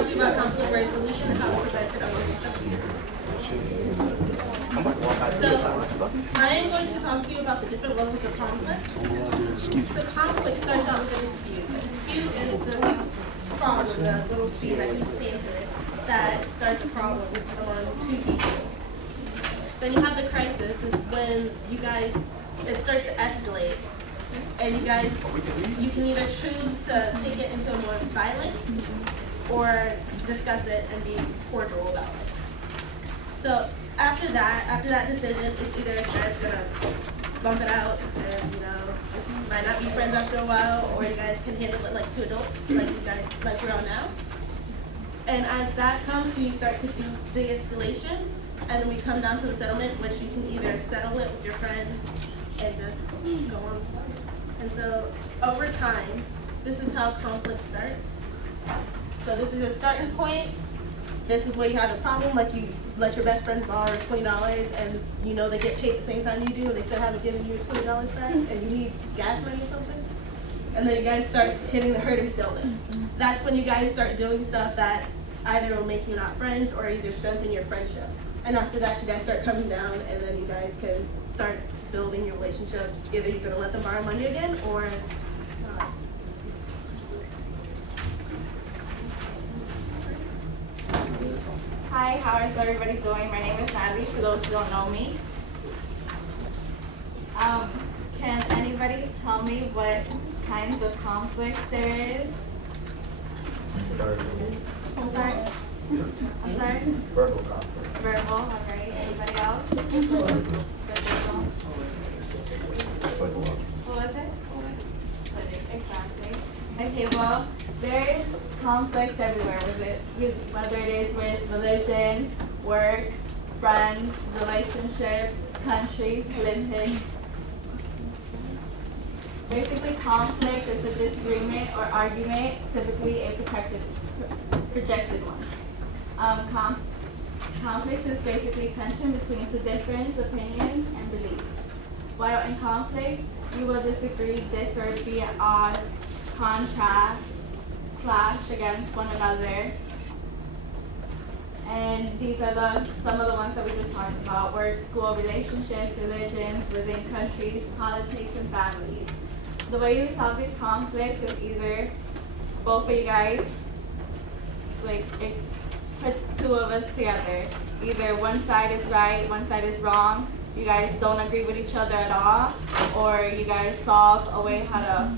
talk to you about conflict resolution and how it's prevented amongst the peers. So, I am going to talk to you about the different levels of conflict. So conflict starts out with a dispute. A dispute is the problem, the little seed that gets planted that starts a problem among two people. Then you have the crisis, is when you guys, it starts to escalate. And you can either choose to take it into a more violent or discuss it and be cordial about it. So after that decision, it's either you guys gonna bump it out and might not be friends after a while, or you guys can handle it like two adults, like you're on now. And as that comes, you start to do de-escalation, and then we come down to the settlement, which you can either settle it with your friend and just go on. And so over time, this is how conflict starts. So this is your starting point. This is where you have a problem, like you let your best friend borrow $20 and they get paid at the same time you do, and they still haven't given you your $20 back, and you need gas money or something. And then you guys start hitting the hurting stillman. That's when you guys start doing stuff that either will make you not friends or either strengthen your friendship. And after that, you guys start coming down, and then you guys can start building your relationship. Either you're going to let them borrow money again or not. Hi, how is everybody doing? My name is Natalie, for those who don't know me. Can anybody tell me what kinds of conflict there is? I'm sorry? I'm sorry? Verbal conflict. Verbal, alright. Anybody else? Physical? What was it? Exactly. Okay, well, there is conflict everywhere whether it is with religion, work, friends, relationships, countries, politics. Basically, conflict is a disagreement or argument, typically a projected one. Conflict is basically tension between two different opinions and beliefs. While in conflict, you will disagree, differ, be at odds, contrast, clash against one another. And these are some of the ones that we just talked about: work, school, relationships, religions, within countries, politics, and families. The way you resolve these conflicts is either both of you guys, it puts two of us together. Either one side is right, one side is wrong, you guys don't agree with each other at all, or you guys solve a way how to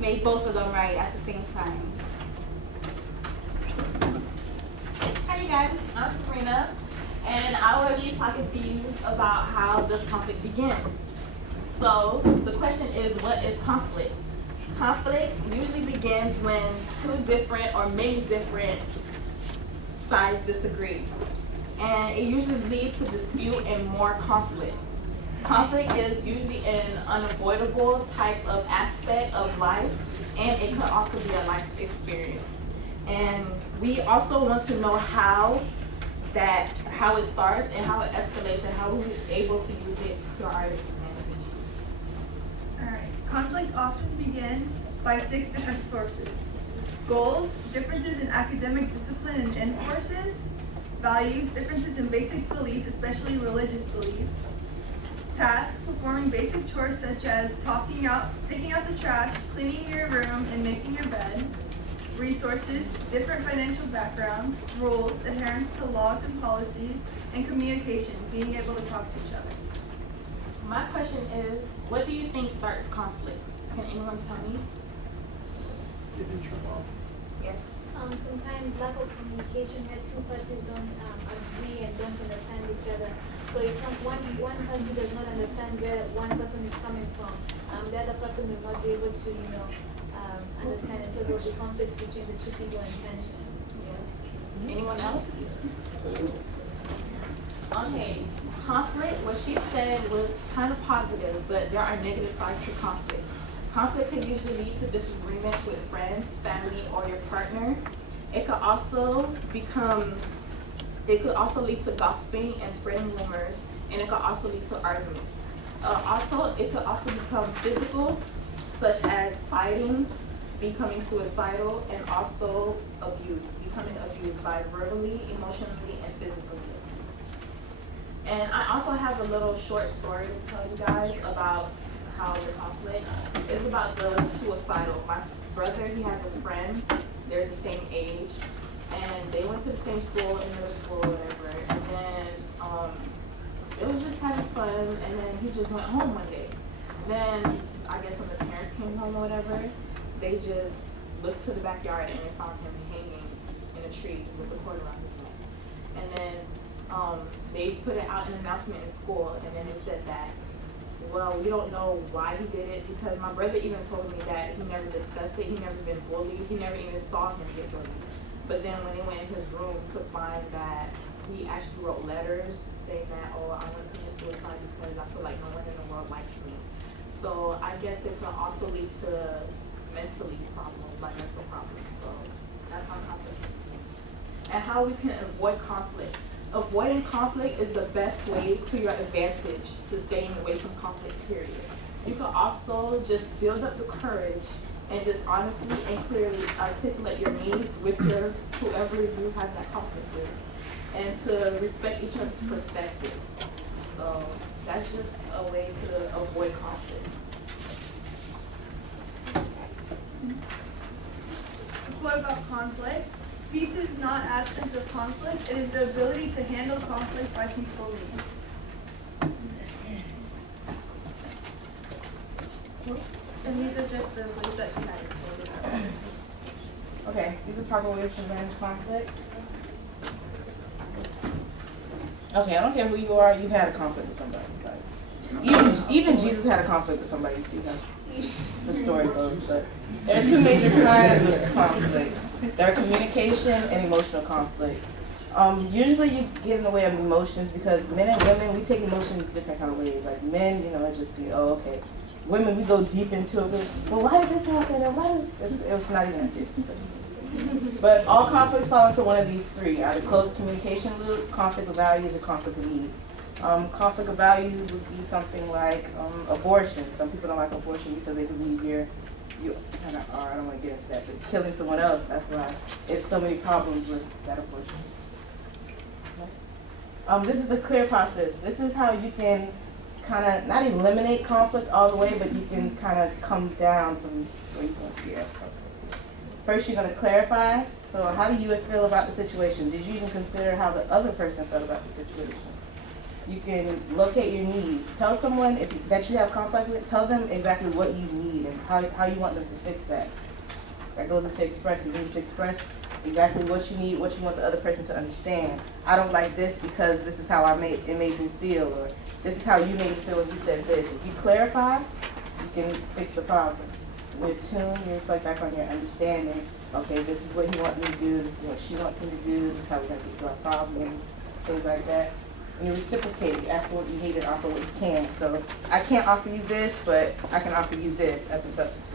make both of them right at the same time. Hi you guys, I'm Sabrina, and I will be talking to you about how this conflict began. So the question is, what is conflict? Conflict usually begins when two different or many different sides disagree. And it usually leads to dispute and more conflict. Conflict is usually an unavoidable type of aspect of life, and it can also be a life experience. And we also want to know how it starts and how it escalates and how we're able to use it to our advantage. Alright, conflict often begins by 6 different sources: goals, differences in academic discipline and enforces; values, differences in basic beliefs, especially religious beliefs; tasks, performing basic chores such as taking out the trash, cleaning your room, and making your bed; resources, different financial backgrounds; rules, adherence to laws and policies; and communication, being able to talk to each other. My question is, what do you think starts conflict? Can anyone tell me? Yes. Sometimes lack of communication where two parties don't agree and don't understand each other. So if one party does not understand where one person is coming from, the other person will not be able to, understand, and so there will be conflict between the two people and tension. Yes. Anyone else? Okay. Conflict, what she said was kind of positive, but there are negative sides to conflict. Conflict can usually lead to disagreements with friends, family, or your partner. It could also lead to gossiping and spreading rumors, and it could also lead to arguments. It could also become physical, such as fighting, becoming suicidal, and also abuse. becoming abused by verbally, emotionally, and physically. And I also have a little short story to tell you guys about how the conflict is about the suicidal. My brother, he has a friend, they're the same age, and they went to the same school, in middle school, whatever, and then it was just having fun, and then he just went home one day. Then, I guess when the parents came home or whatever, they just looked to the backyard and they found him hanging in a tree with a cord around his neck. And then they put it out an announcement in school, and then they said that, well, we don't know why he did it, because my brother even told me that he never discussed it, he never been bullied, he never even saw him get bullied. But then when they went in his room to find that he actually wrote letters saying that, oh, I want to commit suicide because I feel like no one in the world likes me. So I guess it can also lead to mentally problems, like mental problems. So that's how conflict can be. And how we can avoid conflict. Avoiding conflict is the best way to your advantage to staying away from conflict, period. You can also just build up the courage and just honestly and clearly articulate your needs with your whoever you have that conflict with, and to respect each other's perspectives. So that's just a way to avoid conflict. What about conflict? Peace is not absence of conflict, it is the ability to handle conflict by peaceful means. And these are just the ways that you had explained it. Okay, these are proper ways to manage conflict. Okay, I don't care who you are, you had a conflict with somebody. Like, even Jesus had a conflict with somebody, you see how the story goes. But there are two major kinds of conflict. There are communication and emotional conflict. Usually you get in the way of emotions because men and women, we take emotions different kind of ways. Like men, it just be, oh, okay. Women, we go deep into it. Well, why did this happen? And why did it was not even that serious. But all conflicts fall into one of these three: either closed communication loops, conflict of values, or conflict of needs. Conflict of values would be something like abortion. Some people don't like abortion because they believe you kind of are. I don't want to get into that, but killing someone else. That's why it's so many problems with that abortion. Okay. This is the clear process. This is how you can kind of not eliminate conflict all the way, but you can kind of come down from where you're going to be at. First, you're going to clarify. So how do you feel about the situation? Did you even consider how the other person felt about the situation? You can locate your needs. Tell someone that you have conflict with, tell them exactly what you need and how you want them to fix that. That goes into express. You need to express exactly what you need, what you want the other person to understand. I don't like this because this is how it made me feel, or this is how you made me feel when you said this. If you clarify, you can fix the problem. When you're tuned, you reflect back on your understanding. Okay, this is what he wants me to do, this is what she wants me to do, this is how we're going to get to our problems, things like that. And you reciprocate, you ask for what you need and offer what you can. So I can't offer you this, but I can offer you this as a substitute.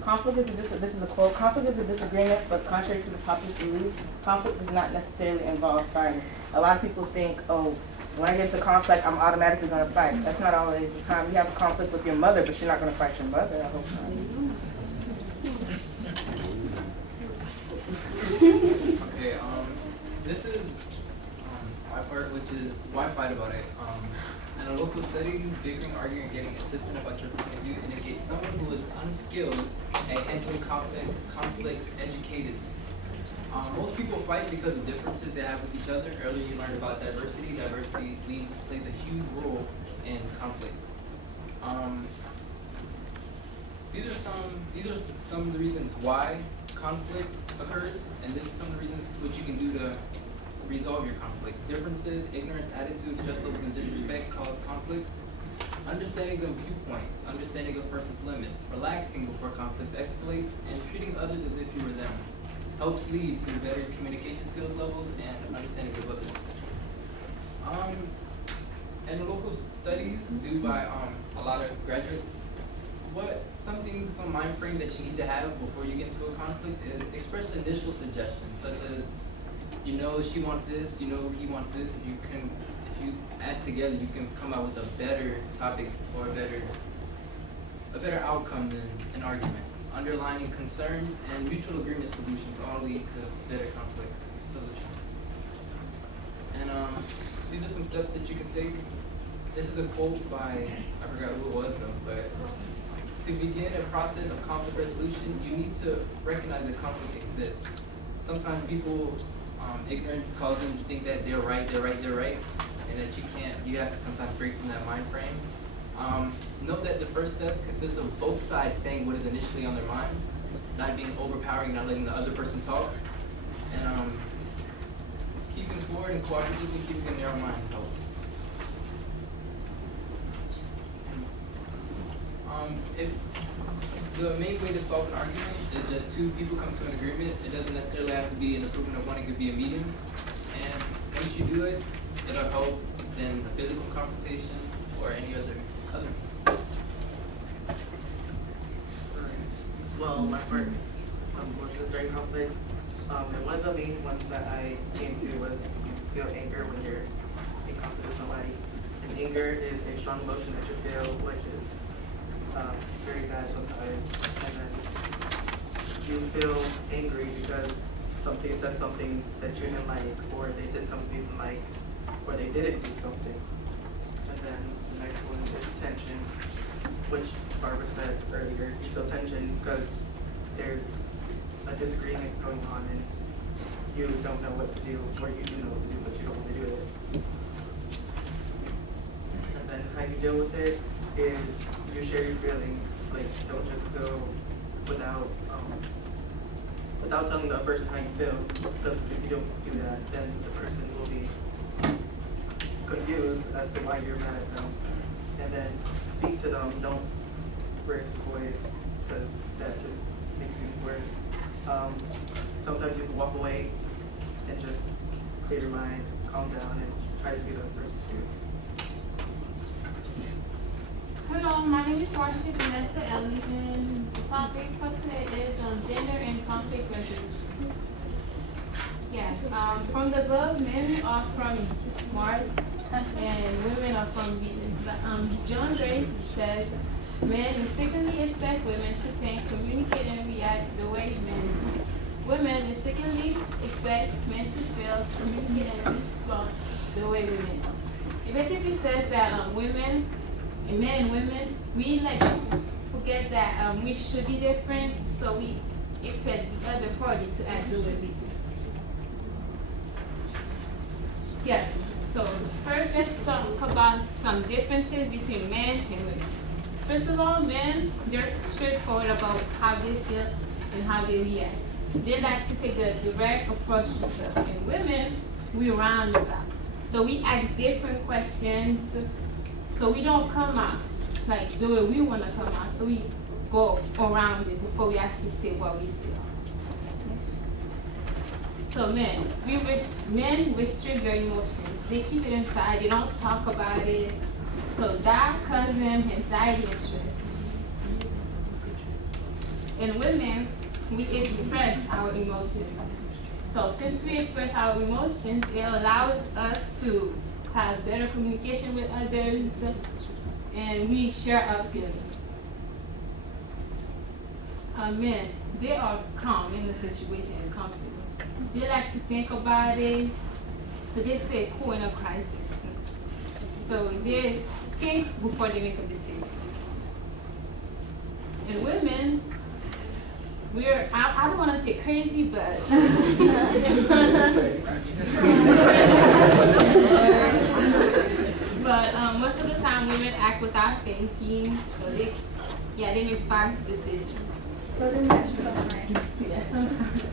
Conflict is this is a quote. Conflict is a disagreement, but contrary to the popular belief, conflict does not necessarily involve fighting. A lot of people think, oh, when I get into conflict, I'm automatically going to fight. That's not always the time. You have a conflict with your mother, but you're not going to fight your mother. I hope not. Okay, this is my part, which is why fight about it. In a local setting, bickering, arguing, and getting insistent about your point of view indicates someone who is unskilled at handling conflict educated. Most people fight because of differences they have with each other. Earlier you learned about diversity. Diversity plays a huge role in conflict. These are some of the reasons why conflict occurs, and this is some of the reasons what you can do to resolve your conflict. Differences, ignorance, attitudes, stress levels, and disrespect cause conflicts. Understanding of viewpoints, understanding of person's limits, relaxing before conflict escalates, and treating others as if you were them helps lead to better communication skills levels and understanding of others. And local studies due by a lot of graduates, some mind frame that you need to have before you get into a conflict is express initial suggestions, such as, she wants this, he wants this. If you add together, you can come out with a better topic or a better a better outcome than an argument, underlining concerns and mutual agreement solutions all lead to better conflict solutions. And these are some steps that you can take. This is a quote by, I forgot who it was though, but to begin a process of conflict resolution, you need to recognize that conflict exists. Sometimes people, ignorance causes them to think that they're right, and that you have to sometimes break from that mind frame. Note that the first step consists of both sides saying what is initially on their minds, not being overpowering, not letting the other person talk, and keeping forward and cooperatively keeping a narrow mind helps. If the main way to solve an argument is just two people come to an agreement, it doesn't necessarily have to be an improvement of one, it could be a medium. And once you do it, it'll help than a physical confrontation or any other. Well, my part is going through during conflict. And one of the main ones that I came to was you feel anger when you're in conflict with somebody. And anger is a strong emotion that you feel, which is very bad sometimes. And then you feel angry because somebody said something that you didn't like, or they did something you didn't like, or they didn't do something. And then the next one is tension, which Barbara said earlier. You feel tension because there's a disagreement going on and you don't know what to do, or you do know what to do, but you don't want to do it. And then how you deal with it is you share your feelings. Like, don't just go without telling the other person how you feel, because if you don't do that, then the person will be confused as to why you're mad at them. And then speak to them, don't raise your voice, because that just makes things worse. Sometimes you can walk away and just clear your mind, calm down, and try to see the other person too. Hello, my name is Marsha Vanessa Ellie, and the topic for today is gender and conflict resolution. Yes, from the above, men are from Mars and women are from Venus. John Gray says men mistakenly expect women to think, communicate, and react the way men do. Women mistakenly expect men to feel, communicate, and respond the way women do. It basically says that women, men and women, we like forget that we should be different, so we expect the other party to act the way we do. Yes, so first let's talk about some differences between men and women. First of all, men, they're straightforward about how they feel and how they react. They like to take a direct approach to stuff. And women, we roundabout. So we ask different questions. So we don't come out like the way we want to come out. So we go around it before we actually say what we feel. So men restrict their emotions. They keep it inside. They don't talk about it. So that causes them anxiety and stress. And women, we express our emotions. So since we express our emotions, it allows us to have better communication with others, and we share our feelings. Men, they are calm in the situation and conflict. They like to think about it, so they stay cool in a crisis. So they think before they make a decision. And women, I don't want to say crazy, but but most of the time women act without thinking, so they make fast decisions. Yeah, sometimes.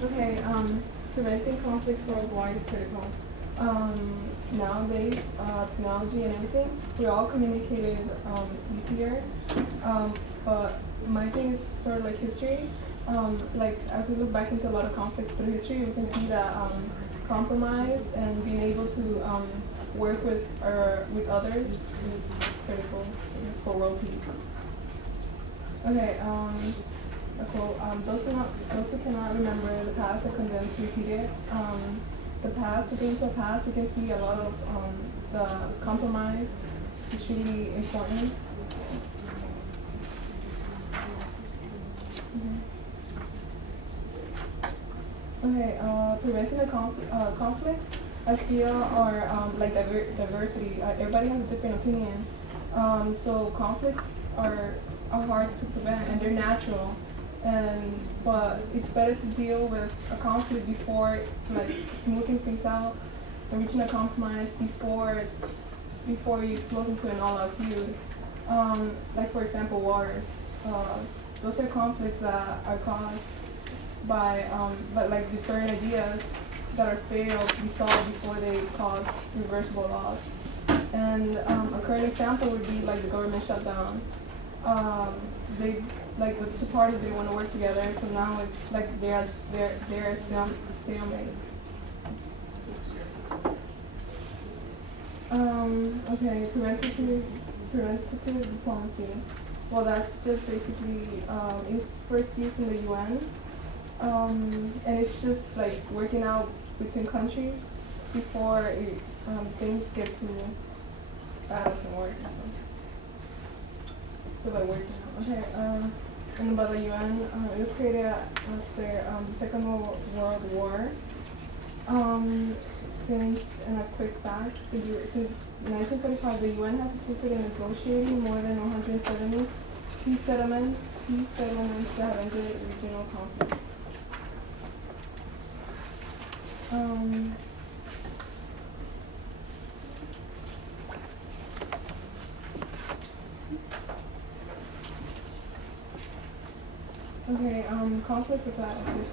Okay, preventing conflicts worldwide is critical. Nowadays, technology and everything, we're all communicated easier. But my thing is sort of like history. Like as we look back into a lot of conflicts through history, we can see that compromise and being able to work with others is critical for world peace. Okay, a quote, those who cannot remember the past are condemned to repeat it. the past, looking into the past, you can see a lot of the compromise is really important. Okay, preventing the conflicts, I feel, are like diversity. Everybody has a different opinion. So conflicts are hard to prevent, and they're natural. But it's better to deal with a conflict before, like, smoothing things out and reaching a compromise before you explode into an all-out feud. Like, for example, wars. Those are conflicts that are caused by but like different ideas that are failed to be solved before they cause reversible loss. And a current example would be like the government shutdown. They, like, the two parties didn't want to work together, so now it's like they're stalemate. Okay, preventative diplomacy. Well, that's just basically it's first used in the UN, and it's just like working out between countries before things get to bad doesn't work. So like working out. Okay. And about the UN, it was created after the Second World War. Since, and a quick fact, since 1945, the UN has assisted in negotiating more than 170 peace settlements that have ended regional conflicts. Okay, conflicts, as I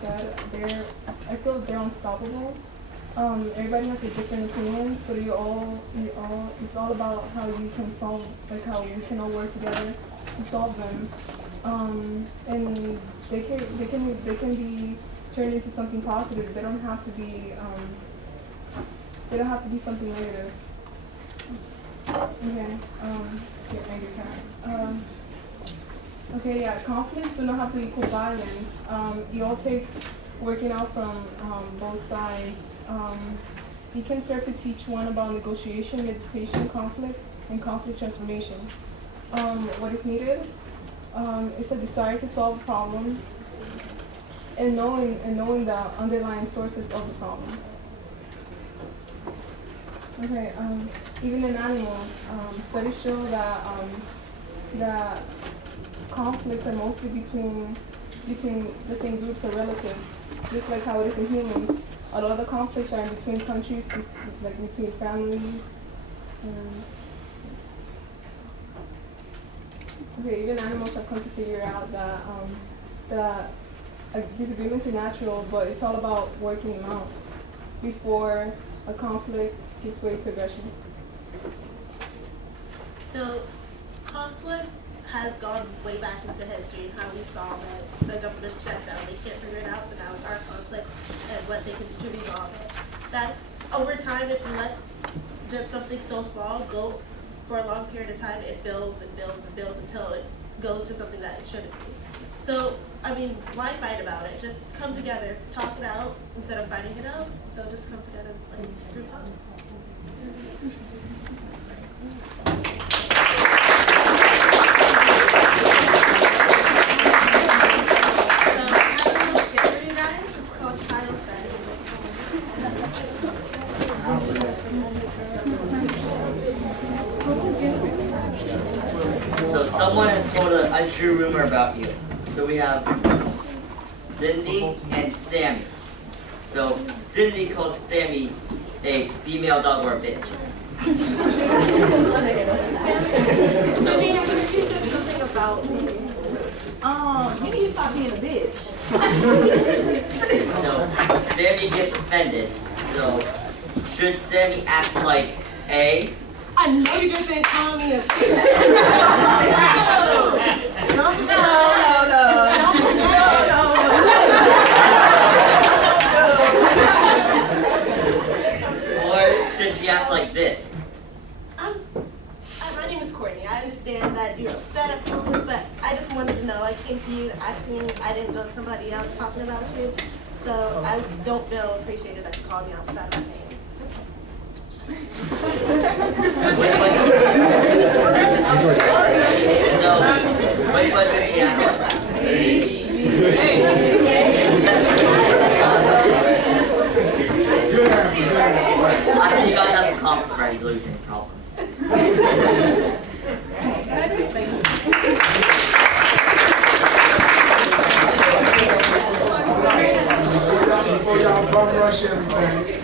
said, I feel they're unstoppable. Everybody has a different opinions, but it's all about how you can solve, like how we can all work together to solve them. And they can be turned into something positive. They don't have to be something negative. Okay, get angry cat. Okay, yeah, conflicts do not have to equal violence. It all takes working out from both sides. It can serve to teach one about negotiation, meditation, conflict, and conflict transformation. What is needed is a desire to solve problems and knowing the underlying sources of the problem. Okay, even in animals, studies show that conflicts are mostly between the same groups or relatives, just like how it is in humans. A lot of the conflicts are in between countries, like between families. Okay, even animals have come to figure out that disagreements are natural, but it's all about working them out before a conflict gives way to aggression. So, conflict has gone way back into history, how we saw that the government shut down. They can't figure it out, so now it's our conflict and what they can do to resolve it. That's over time, if you let just something so small go for a long period of time, it builds and builds and builds until it goes to something that it shouldn't be. So, I mean, why fight about it? Just come together, talk it out instead of fighting it out. So just come together and group up. So someone has told an untrue rumor about you. So we have Cindy and Sammy. So Cindy calls Sammy a female dog or a bitch. Cindy, you said something about me. You need to stop being a bitch. So Sammy gets offended. So should Sammy act like A? I know you just didn't call me a bitch. Or should she act like this? My name is Courtney. I understand that you're upset at me, but I just wanted to know. I came to you to ask me. I didn't know somebody else talking about you. So I don't feel appreciated that you called me outside of my name. So, wait, what does she have? I think you guys have some conflict resolution problems. Before y'all bum rush everything,